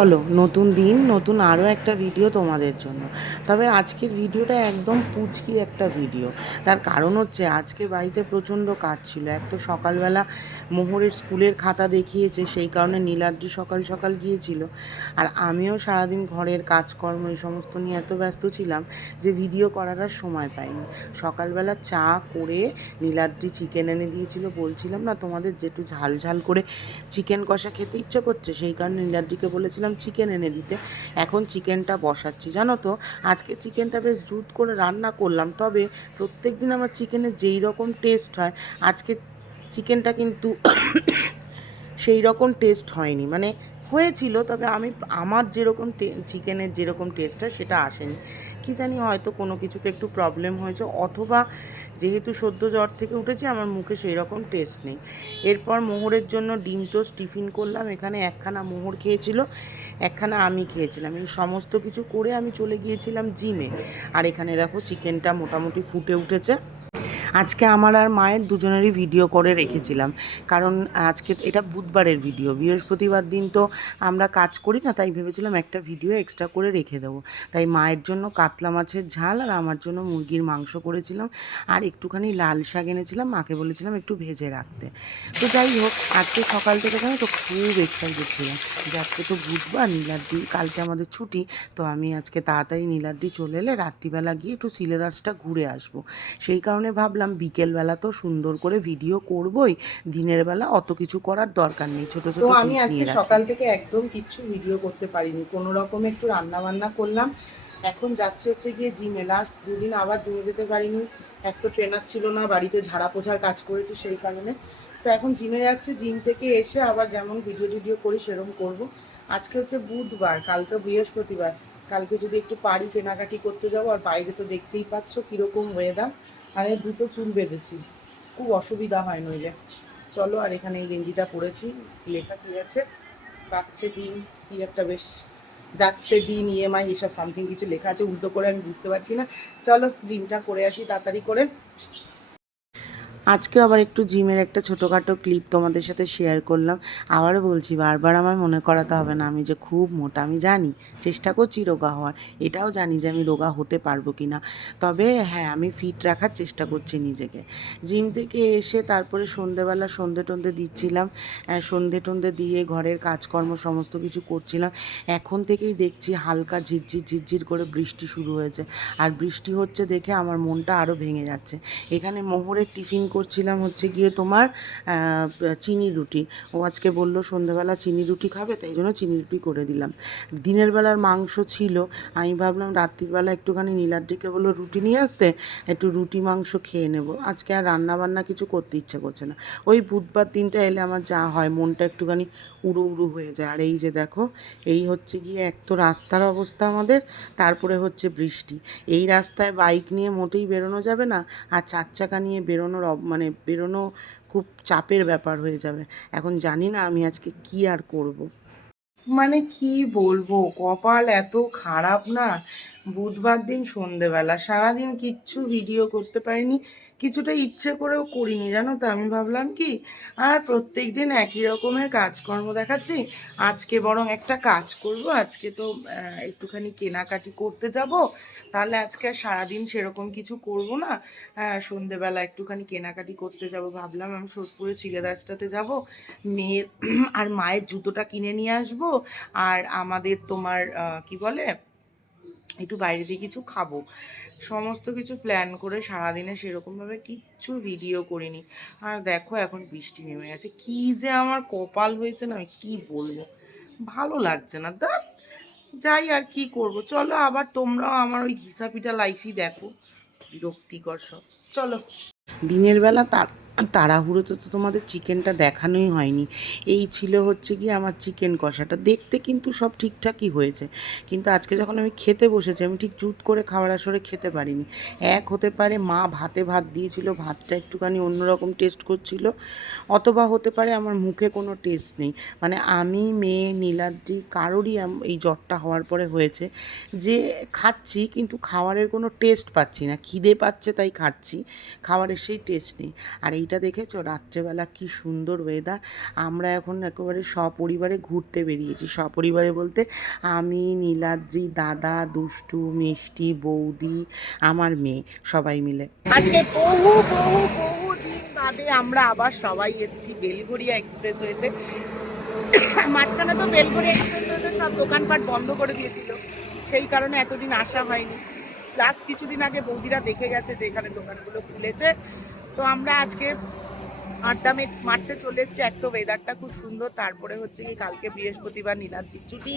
চলো, নতুন দিন, নতুন আরও একটা ভিডিও তোমাদের জন্য। তবে আজকের ভিডিওটা একদম পুচকি একটা ভিডিও তার কারণ হচ্ছে, আজকে বাড়িতে প্রচণ্ড কাজ ছিল। এক তো সকালবেলা মোহরের স্কুলের খাতা দেখিয়েছে, সেই কারণে নীলাদ্রি সকাল সকাল গিয়েছিল। আর আমিও সারাদিন ঘরের কাজকর্ম, এই সমস্ত নিয়ে এত ব্যস্ত ছিলাম যে ভিডিও করার আর সময় পাইনি। সকালবেলা চা করে নীলাদ্রি চিকেন এনে দিয়েছিল। বলছিলাম, না, তোমাদের যেটু ঝাল ঝাল করে চিকেন কষা খেতে ইচ্ছে করছে? সেই কারণে নীলাদ্রিকে বলেছিলাম চিকেন এনে দিতে। এখন চিকেনটা বসাচ্ছি, জানো তো? আজকে চিকেনটা বেশ জুত করে রান্না করলাম, তবে প্রত্যেক দিন আমার চিকেনের যেই রকম টেস্ট হয়, আজকে চিকেনটা কিন্তু সেই রকম টেস্ট হয়নি। মানে হয়েছিল, তবে আমি, আমার যেরকম চিকেনের যেরকম টেস্ট হয়, সেটা আসেনি। কি জানি, হয়তো কোনো কিছুতে একটু প্রবলেম হয়েছে, অথবা যেহেতু সদ্য জ্বর থেকে উঠেছি, আমার মুখে সেই রকম টেস্ট নেই। এরপর মোহরের জন্য ডিম টোস্ট টিফিন করলাম, এখানে একখানা মোহর খেয়েছিল, একখানা আমি খেয়েছিলাম। এই সমস্ত কিছু করে আমি চলে গিয়েছিলাম জিমে। আর এখানে দেখো, চিকেনটা মোটামুটি ফুটে উঠেছে। আজকে আমার আর মায়ের দুজনেরই ভিডিও করে রেখেছিলাম। কারণ আজকে এটা বুধবারের ভিডিও বৃহস্পতিবার দিন তো আমরা কাজ করি না, তাই ভেবেছিলাম একটা ভিডিও এক্সট্রা করে রেখে দেবো। তাই মায়ের জন্য কাতলা মাছের ঝাল আর আমার জন্য মুরগির মাংস করেছিলাম। আর একটুখানি লাল শাক এনেছিলাম, মাকে বলেছিলাম একটু ভেজে রাখতে। তো যাই হোক, আজকে সকাল থেকে জানো তো খুব এক্সাইটেড ছিলাম যে আজকে তো বুধবার, নীলাদ্রি, কালকে আমাদের ছুটি, তো আমি আজকে তাড়াতাড়ি নীলাদ্রি চলে এলে রাত্রিবেলা গিয়ে একটু সিলেদাসটা ঘুরে আসব। সেই কারণে ভাবলাম বিকেলবেলা তো সুন্দর করে ভিডিও করবই দিনের বেলা অত কিছু করার দরকার নেই ছোট ছোট আমি আজকে সকাল থেকে একদম কিচ্ছু ভিডিও করতে পারিনি কোনো রকমে একটু রান্না বান্না করলাম এখন যাচ্ছে হচ্ছে গিয়ে জিমে লাস্ট দুদিন আবার জিমে যেতে পারিনি এক তো ট্রেনার ছিল না বাড়িতে ঝাড়া পোছার কাজ করেছি সেই কারণে তো এখন জিমে যাচ্ছে জিম থেকে এসে আবার যেমন ভিডিও টিডিও করি সেরকম করব আজকে হচ্ছে বুধবার কালকে বৃহস্পতিবার কালকে যদি একটু পারি কেনাকাটি করতে যাব আর বাইরে তো দেখতেই পাচ্ছ কীরকম ওয়েদার আর দুটো চুল বেঁধেছি। খুব অসুবিধা হয় নইলে। চলো, আর এখানে এই গেঞ্জিটা পরেছি। লেখা কী আছে? যাচ্ছে দিন, কি একটা বেশ যাচ্ছে দিন ইএমআই এসব সামথিং কিছু লেখা আছে। উল্টো করে আমি বুঝতে পারছি না। চলো জিমটা করে আসি, তাড়াতাড়ি করে। আজকে আবার একটু জিমের একটা ছোটোখাটো ক্লিপ তোমাদের সাথে শেয়ার করলাম। আবারও বলছি, বারবার আমার মনে করাতে হবে না, আমি যে খুব মোটা, আমি জানি, চেষ্টা করছি রোগা হওয়ার, এটাও জানি যে আমি রোগা হতে পারব কি না তবে হ্যাঁ আমি ফিট রাখার চেষ্টা করছি নিজেকে। জিম থেকে এসে তারপরে সন্ধেবেলা সন্ধে টন্ধে দিচ্ছিলাম সন্ধে টন্ধে দিয়ে ঘরের কাজকর্ম সমস্ত কিছু করছিলাম। এখন থেকেই দেখছি হালকা ঝিরঝির ঝিরঝির করে বৃষ্টি শুরু হয়েছে। আর বৃষ্টি হচ্ছে দেখে আমার মনটা আরও ভেঙে যাচ্ছে। এখানে মোহরের টিফিন করছিলাম হচ্ছে গিয়ে তোমার চিনি রুটি। ও আজকে বলল সন্ধ্যাবেলা চিনি রুটি খাবে, তাই জন্য চিনি রুটি করে দিলাম। দিনের বেলার মাংস ছিল, আমি ভাবলাম রাত্রিবেলা একটুখানি নীলাদ্রিকে বলল, রুটি নিয়ে আসতে? একটু রুটি মাংস খেয়ে নেব। আজকে আর রান্না বান্না কিছু করতে ইচ্ছে করছে না। ওই বুধবার দিনটা এলে আমার যা হয়, মনটা একটুখানি উড়ো উড়ো হয়ে যায়। আর এই যে দেখো, এই হচ্ছে গিয়ে এক তো রাস্তার অবস্থা আমাদের, তারপরে হচ্ছে বৃষ্টি। এই রাস্তায় বাইক নিয়ে মোটেই বেরোনো যাবে না, আর চার চাকা নিয়ে বেরোনোর মানে বেরোনো খুব চাপের ব্যাপার হয়ে যাবে। এখন জানি না আমি আজকে কি আর করব। মানে কি বলব, কপাল এত খারাপ না বুধবার দিন সন্ধেবেলা। সারাদিন কিচ্ছু ভিডিও করতে পারিনি কিছুটা ইচ্ছে করেও করিনি জানো তো আমি ভাবলাম কি আর প্রত্যেক দিন একই রকমের কাজকর্ম দেখাচ্ছি। আজকে বরং একটা কাজ করব আজকে তো একটুখানি কেনাকাটি করতে যাব তাহলে আজকে আর সারাদিন সেরকম কিছু করব না। আহ, সন্ধেবেলা একটুখানি কেনাকাটি করতে যাব ভাবলাম আমি সোদপুরে চিলেদাসটাতে যাব মেয়ের আর মায়ের জুতোটা কিনে নিয়ে আসব আর আমাদের তোমার কি বলে একটু বাইরে দিয়ে কিছু খাব। সমস্ত কিছু প্ল্যান করে সারাদিনে সেরকমভাবে কিচ্ছু ভিডিও করিনি। আর দেখো এখন বৃষ্টি নেমে গেছে। কি যে আমার কপাল হয়েছে না, আমি কি বলব? ভালো লাগছে না। দা যাই আর কি করব। চলো আবার তোমরাও আমার ওই ঘিসা পিঠা লাইফই দেখো। বিরক্তিকর সব। চলো। দিনের বেলা তার তাড়াহুড়োতে তো তোমাদের চিকেনটা দেখানোই হয়নি। এই ছিল হচ্ছে কি আমার চিকেন কষাটা। দেখতে কিন্তু সব ঠিকঠাকই হয়েছে। কিন্তু আজকে যখন আমি খেতে বসেছি, আমি ঠিক জুত করে খাওয়ার আসরে খেতে পারিনি। এক হতে পারে মা ভাতে ভাত দিয়েছিল, ভাতটা একটুখানি অন্যরকম টেস্ট করছিল, অথবা হতে পারে আমার মুখে কোনো টেস্ট নেই। মানে আমি, মেয়ে, নীলাদ্রি, কারোরই এই জ্বরটা হওয়ার পরে হয়েছে যে খাচ্ছি, কিন্তু খাবারের কোনো টেস্ট পাচ্ছি না। খিদে পাচ্ছে তাই খাচ্ছি। খাবারের সেই টেস্ট নেই। আর এইটা এইটা দেখেছ? রাত্রেবেলা কি সুন্দর ওয়েদার আমরা এখন একেবারে সপরিবারে ঘুরতে বেরিয়েছি। সপরিবারে বলতে আমি, নীলাদ্রি, দাদা, দুষ্টু, মিষ্টি, বৌদি, আমার মেয়ে, সবাই মিলে। আজকে বহু বহু বহু দিন বাদে আমরা আবার সবাই এসেছি বেলঘরিয়া এক্সপ্রেস ওয়েতে মাঝখানে তো বেলঘরিয়া এক্সপ্রেস ওয়েতে সব দোকানপাট বন্ধ করে দিয়েছিল। সেই কারণে এতদিন আসা হয়নি। লাস্ট কিছুদিন আগে বৌদিরা দেখে গেছে যে এখানে দোকানগুলো খুলেছে। তো আমরা আজকে আড্ডা মারতে চলে এসেছি। এক তো ওয়েদারটা খুব সুন্দর। তারপরে হচ্ছে কি কালকে বৃহস্পতিবার নীলাদ্রির ছুটি।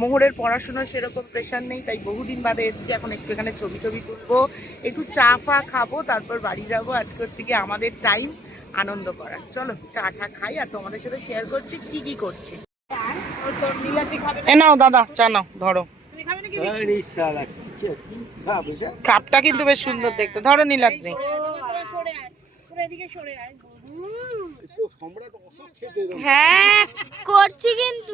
মোহরের পড়াশোনার সেরকম প্রেশার নেই তাই বহুদিন বাদে এসেছি। এখন একটু এখানে ছবি টবি তুলবো একটু চা ফা খাব তারপর বাড়ি যাব। আজকে হচ্ছে কি আমাদের টাইম আনন্দ করার। চলো চা টা খাই আর তোমাদের সাথে শেয়ার করছি কি কি করছি। এ নাও দাদা চা নাও ধরো। রে? কাপটা কিন্তু বেশ সুন্দর দেখতে। ধরো নীলাদ্রি তো সম্রাট অশোক খেতে এরকম। হ্যাঁ করছি কিন্তু।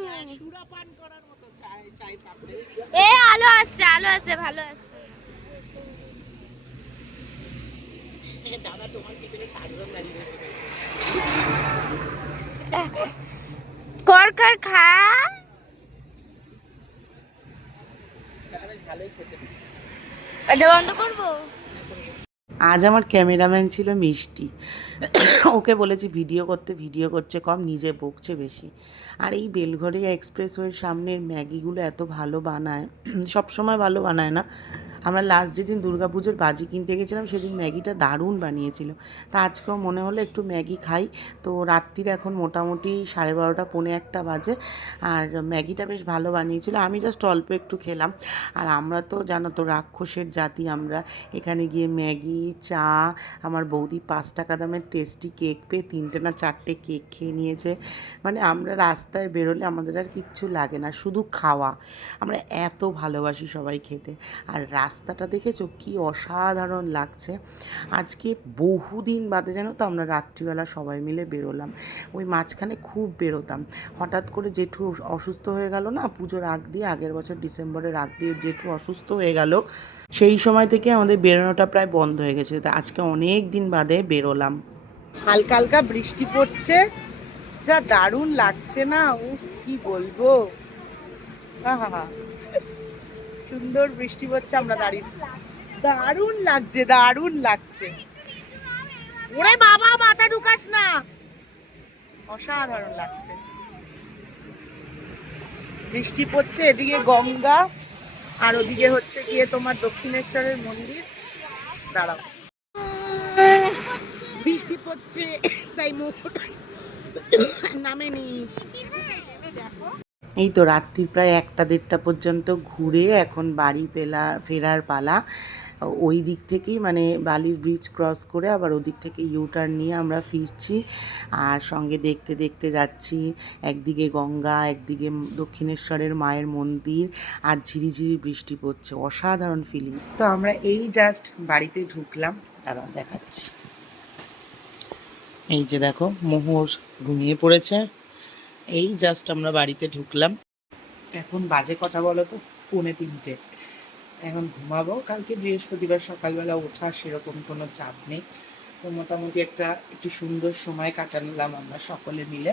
এ আলো আসছে আলো আসছে ভালো আসছে। কর কর খা। এটা বন্ধ করব? আজ আমার ক্যামেরাম্যান ছিল মিষ্টি। ওকে বলেছি, ভিডিও করতে, ভিডিও করছে কম, নিজে বকছে বেশি। আর এই বেলঘরিয়া এক্সপ্রেসওয়ের সামনের ম্যাগিগুলো এত ভালো বানায় সব সময় ভালো বানায় না। আমরা লাস্ট যেদিন দুর্গাপুজোর বাজি কিনতে গেছিলাম, সেদিন ম্যাগিটা দারুণ বানিয়েছিল। তা আজকেও মনে হলো একটু ম্যাগি খাই। তো রাত্রির এখন মোটামুটি সাড়ে বারোটা, পৌনে একটা বাজে। আর ম্যাগিটা বেশ ভালো বানিয়েছিল। আমি জাস্ট অল্প একটু খেলাম। আর আমরা তো জানো তো, রাক্ষসের জাতি আমরা। এখানে গিয়ে ম্যাগি, চা, আমার বৌদি পাঁচ টাকা দামের টেস্টি কেক পেয়ে তিনটে না চারটে কেক খেয়ে নিয়েছে। মানে আমরা রাস্তায় বেরোলে আমাদের আর কিচ্ছু লাগে না, শুধু খাওয়া। আমরা এত ভালোবাসি সবাই খেতে। আর রাস্তাটা দেখেছ? কি অসাধারণ লাগছে। আজকে বহুদিন বাদে জানো তো আমরা রাত্রিবেলা সবাই মিলে বেরোলাম। ওই মাঝখানে খুব বেরোতাম। হঠাৎ করে জেঠু অসুস্থ হয়ে গেল না? পুজোর আগ দিয়ে, আগের বছর ডিসেম্বরের আগ দিয়ে জেঠু অসুস্থ হয়ে গেল। সেই সময় থেকে আমাদের বেরোনোটা প্রায় বন্ধ হয়ে গেছে। তা আজকে অনেক দিন বাদে বেরোলাম। হালকা হালকা বৃষ্টি পড়ছে। যা দারুণ লাগছে না? উফ, কি বলব? আহা সুন্দর বৃষ্টি পড়ছে আমরা দাঁড়িয়ে দারুণ লাগছে দারুণ লাগছে। ওরে বাবা, মাথা ঢুকাস না। অসাধারণ লাগছে। বৃষ্টি পড়ছে, এদিকে গঙ্গা, আর ওদিকে হচ্ছে গিয়ে তোমার দক্ষিণেশ্বরের মন্দির। দাঁড়াও। বৃষ্টি পড়ছে, তাই মুখ নামেনি। এই তো রাত্রির প্রায় একটা দেড়টা পর্যন্ত ঘুরে এখন বাড়ি পেলা, ফেরার পালা। ওই দিক থেকেই মানে বালির ব্রিজ ক্রস করে আবার ওদিক থেকে ইউটার্ন নিয়ে আমরা ফিরছি। আর সঙ্গে দেখতে দেখতে যাচ্ছি একদিকে গঙ্গা, একদিকে দক্ষিণেশ্বরের মায়ের মন্দির আর ঝিরিঝিরি বৃষ্টি পড়ছে। অসাধারণ ফিলিংস তো আমরা এই জাস্ট বাড়িতে ঢুকলাম। তারা দেখাচ্ছি। এই যে দেখো, মোহর ঘুমিয়ে পড়েছে। এই জাস্ট আমরা বাড়িতে ঢুকলাম। এখন বাজে কথা বলো তো পৌনে তিনটে। এখন ঘুমাবো। কালকে বৃহস্পতিবার সকালবেলা ওঠার সেরকম কোনো চাপ নেই। তো মোটামুটি একটা একটু সুন্দর সময় কাটালাম আমরা সকলে মিলে।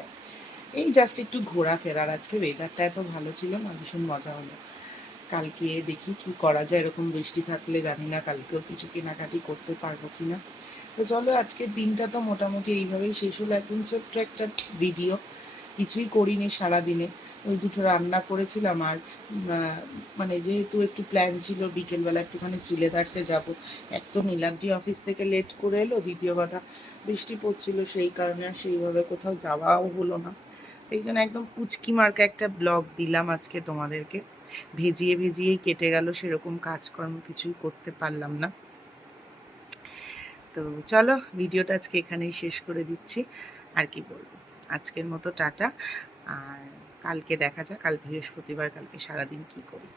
এই জাস্ট একটু ঘোরা ফেরার আজকে ওয়েদারটা এত ভালো ছিল না, ভীষণ মজা হলো। কালকে দেখি কি করা যায়, এরকম বৃষ্টি থাকলে জানি না কালকেও কিছু কেনাকাটি করতে পারব কিনা। তো চলো আজকের দিনটা তো মোটামুটি এইভাবেই শেষ হলো। একদম ছোট্ট একটা ভিডিও কিছুই করিনি সারাদিনে। ওই দুটো রান্না করেছিলাম আর মানে যেহেতু একটু প্ল্যান ছিল বিকেলবেলা একটুখানি শ্রীলেদার্সে যাব এক তো নীলাদ্রি অফিস থেকে লেট করে এলো, দ্বিতীয় কথা বৃষ্টি পড়ছিল সেই কারণে আর সেইভাবে কোথাও যাওয়াও হলো না। এই জন্য একদম কুচকি মার্কা একটা ব্লগ দিলাম আজকে তোমাদেরকে। ভেজিয়ে ভেজিয়েই কেটে গেল, সেরকম কাজকর্ম কিছুই করতে পারলাম না। তো চলো ভিডিওটা আজকে এখানেই শেষ করে দিচ্ছি। আর কি বলব? আজকের মতো টাটা। আর কালকে দেখা যাক কাল বৃহস্পতিবার কালকে সারাদিন কী করি।